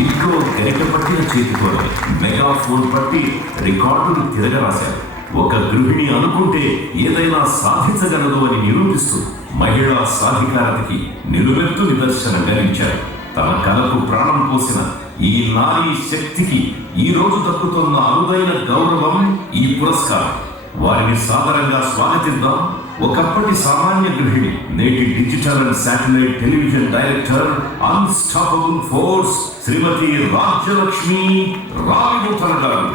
ఇంట్లో గరిట పట్టిన చేతితోనే మెగాఫోన్ పట్టి రికార్డులు తిరగరాశారు. ఒక గృహిణి అనుకుంటే ఏదైనా సాధించగలదు అని నిరూపిస్తూ మహిళా సాధికారతకి నిలువెత్తు నిదర్శనంగా నిలిచారు. తన కళకు ప్రాణం పోసిన ఈ నారీ శక్తికి ఈ రోజు దక్కుతున్న అరుదైన గౌరవం ఈ పురస్కారం. వారిని సాదరంగా స్వాగతిద్దాం. ఒకప్పటి సామాన్య గృహిణి, నేటి digital and satellite television director, unstoppable force Srimati Rajyalakshmi Ravinuthana గారు.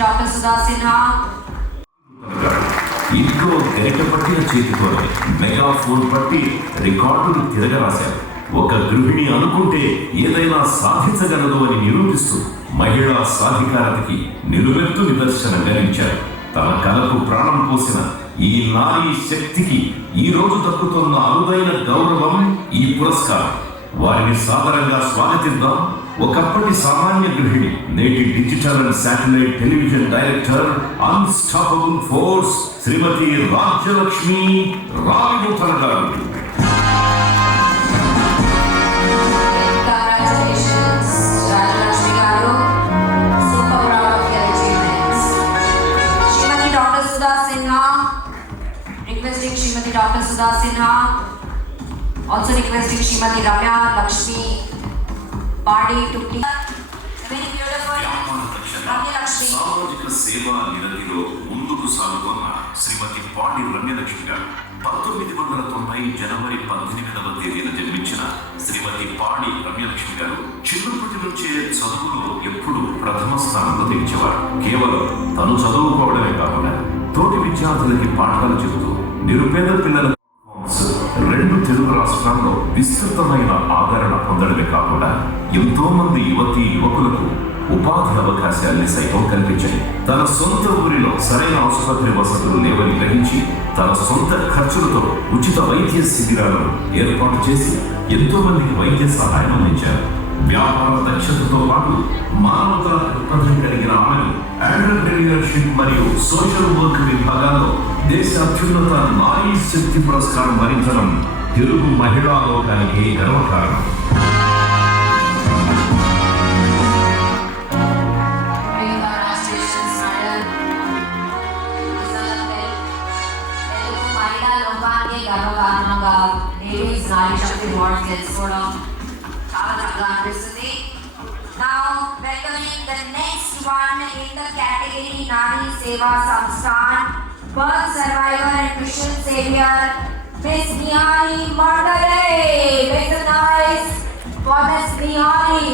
డాక్టర్ సుధా సిన్హా. ఇంట్లో గరిట పట్టిన చేతితోనే మెగాఫోన్ పట్టి రికార్డులు తిరగరాశారు. ఒక గృహిణి అనుకుంటే ఏదైనా సాధించగలదు అని నిరూపిస్తూ మహిళా సాధికారతకి నిలువెత్తు నిదర్శనంగా నిలిచారు. తన కళకు ప్రాణం పోసిన ఈ నారీ శక్తికి ఈ రోజు దక్కుతున్న అరుదైన గౌరవం ఈ పురస్కారం. వారిని సాదరంగా స్వాగతిద్దాం. ఒకప్పటి సామాన్య గృహిణి, నేటి digital and satellite television director, unstoppable force Srimati Rajyalakshmi Ravinuthana గారు. Srimati Dr. Sudha Sinha. Also requesting Srimati Ramya Lakshmi Party to please. Very beautiful. Ramya Lakshmi. సామాజిక సేవా నిరతిలో ముందుకు సాగుతున్న శ్రీమతి పాడి రమ్యలక్ష్మి గారు 1990 జనవరి 18వ తేదీన జన్మించిన శ్రీమతి పాడి రమ్యలక్ష్మి గారు చిన్నప్పటి నుంచే చదువులో ఎప్పుడు ప్రథమ స్థానంలో నిలిచేవారు. కేవలం తను చదువుకోవడమే కాకుండా తోటి విద్యార్థులకి పాఠాలు చెబుతూ నిరుపేద పిల్లల 2 తెలుగు రాష్ట్రాల్లో విస్తృతమైన ఆదరణ పొందడమే కాకుండా ఎంతో మంది యువకులకు ఉపాధి అవకాశాల్ని సైతం కల్పించాయి. తన సొంత ఊరిలో సరైన ఆసుపత్రి వసతులు లేవని గ్రహించి తన సొంత ఖర్చులతో ఉచిత వైద్య శిబిరాలను ఏర్పాటు చేసి ఎంతో మందికి వైద్య సహాయం అందించారు. వ్యాపార దక్షతతో పాటు మానవతా దృక్పథం కలిగిన ఆమెను ఎంటర్‌ప్రెన్యూర్‌షిప్ మరియు సోషల్ వర్క్ విభాగాల్లో దేశ అత్యున్నత నారీ శక్తి పురస్కారం వరించడం తెలుగు మహిళా లోకానికి గర్వకారణం. Now welcoming the next one in the category Nari Seva Samsthan, Birth Survivor and Mission Savior, Miss Nihali Mandale. Make a noise for Miss Nihali.